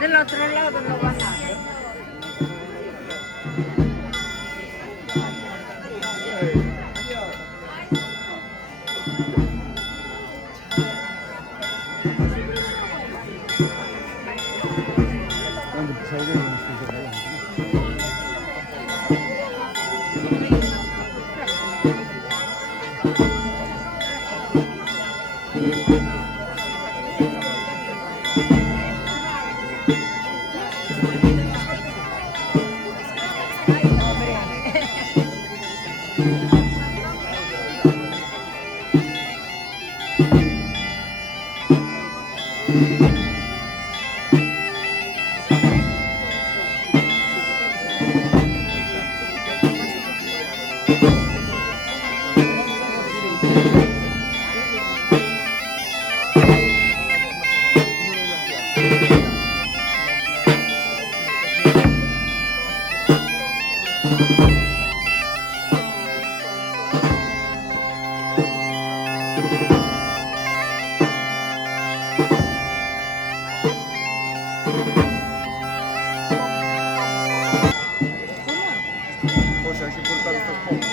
Del otro lado no van a ver. Poxa, hay que cortar estas pompas.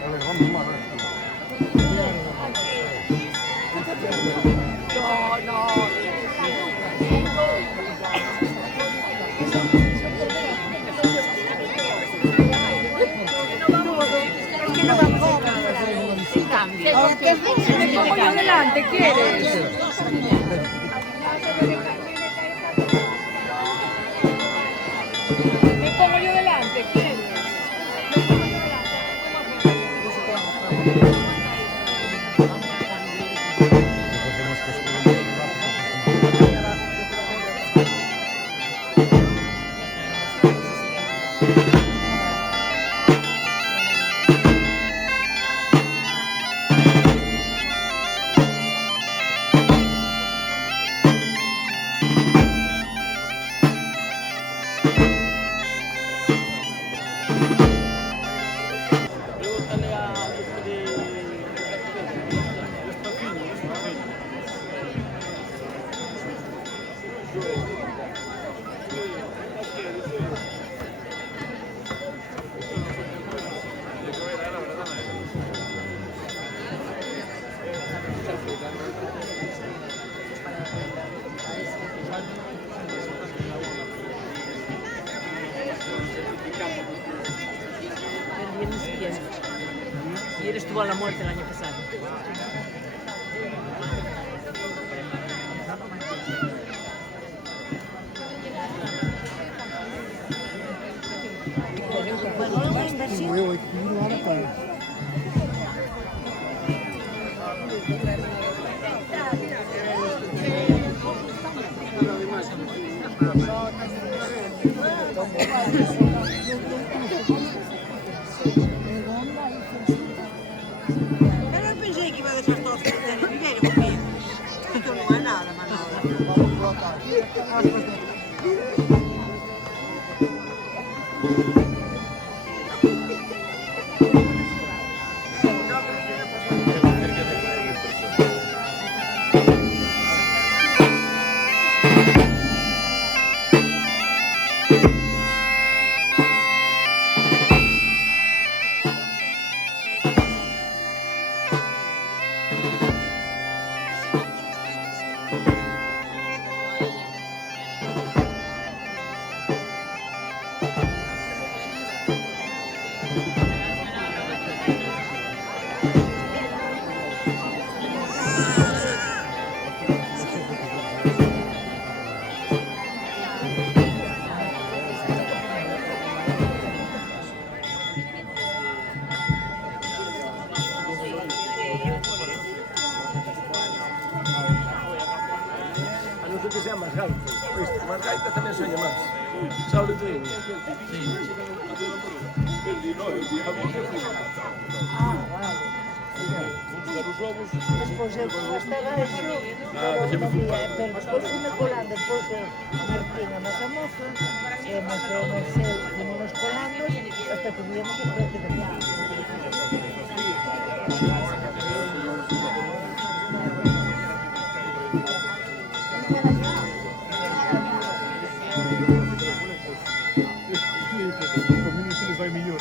A ver, vamos más. Me pongo yo delante, ¿quieres? Me pongo yo delante, ¿quieres? Y él estuvo a la muerte el año pasado. Pero pensei que iba a deixar todos os de Viveiro comigo. Isto non é nada, Manolo. las gaitas también se oye más. ¿Sabes tú? Despois eu como estaba hecho, pero despois fui colando, despois que Martín, a nosa moza, e Marcel, fomos colando, hasta que víamos que creo que teníamos. Con mini files vai millón.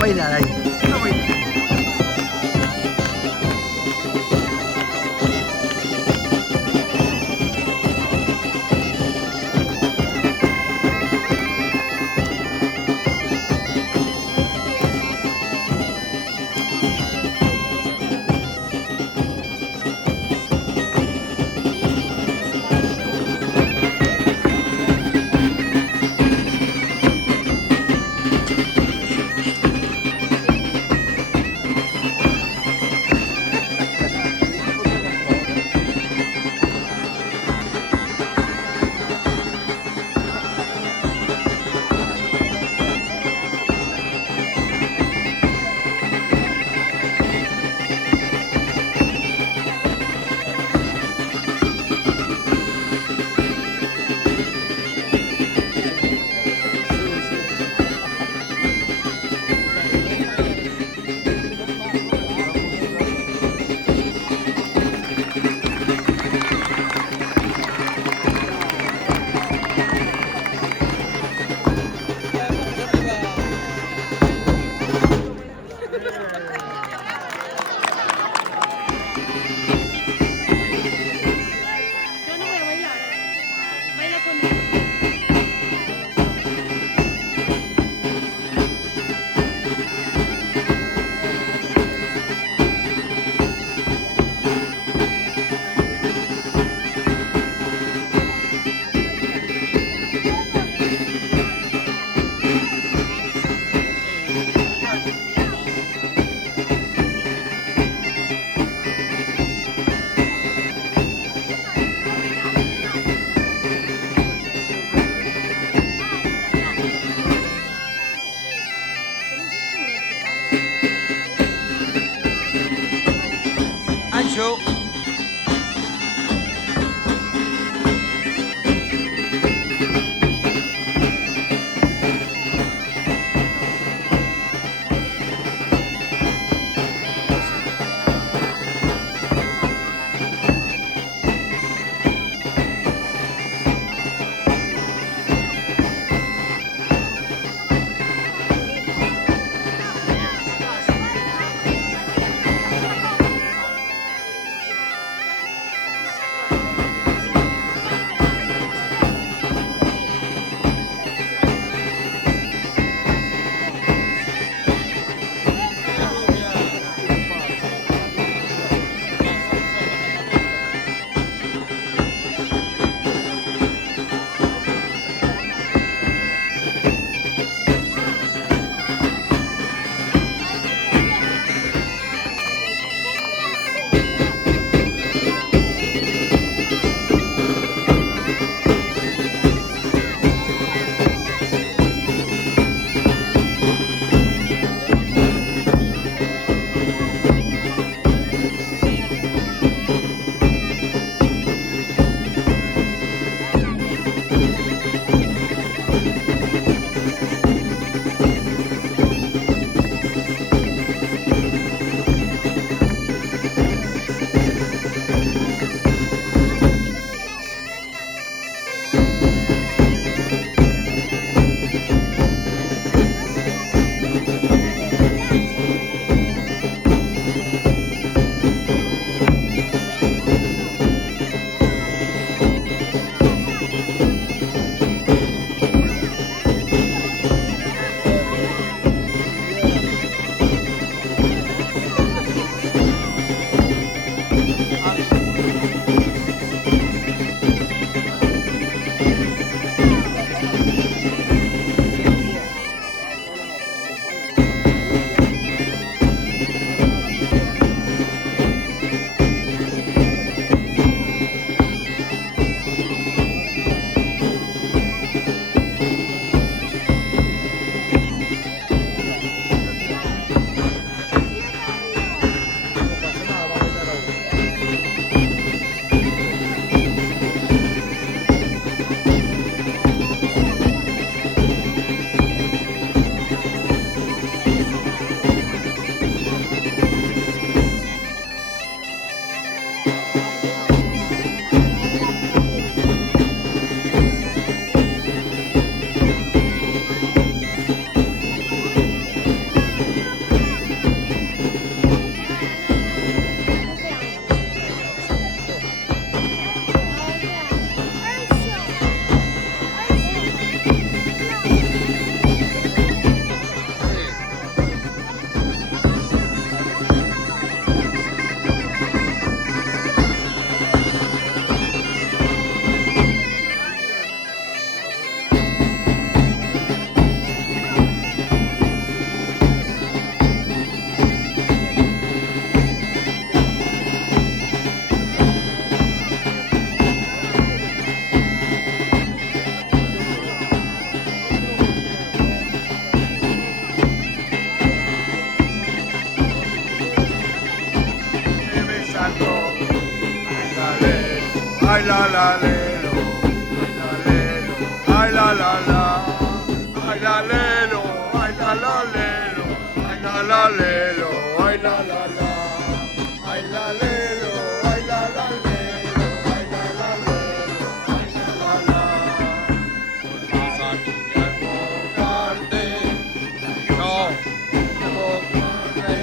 bailar ahí. Venga a bailar. mucho. ay la la lelo, ay la la la, ay la lelo, ay la la lelo, ay la la lelo, ay la la la, ay la lelo, ay la la lelo, ay la la lelo, ay la la la. Pues vas a enfocarte, no, enfocarte,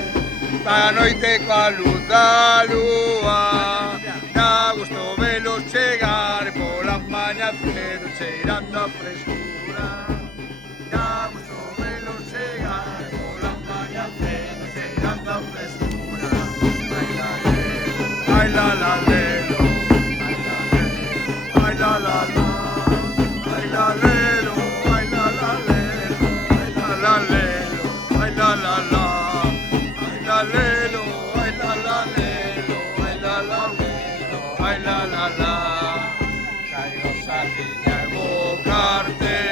para noite coa luz da lúa. Chegar pola maña cedo cheirando a frescura. Ya gusto velo chegar pola maña cedo cheirando a frescura. Ay la la lelo, ay la la la, ay la lelo, ay la la lelo, ay la la lelo, ay la la la, ay la lelo, ay la la lelo, ay la la lelo, ay la la la. Caigo a evocarte.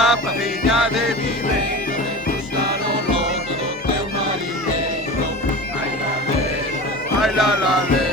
na praciña de Viveiro, de buscar o lodo donde o mariñeiro. Ai la lelo, ai la lelo.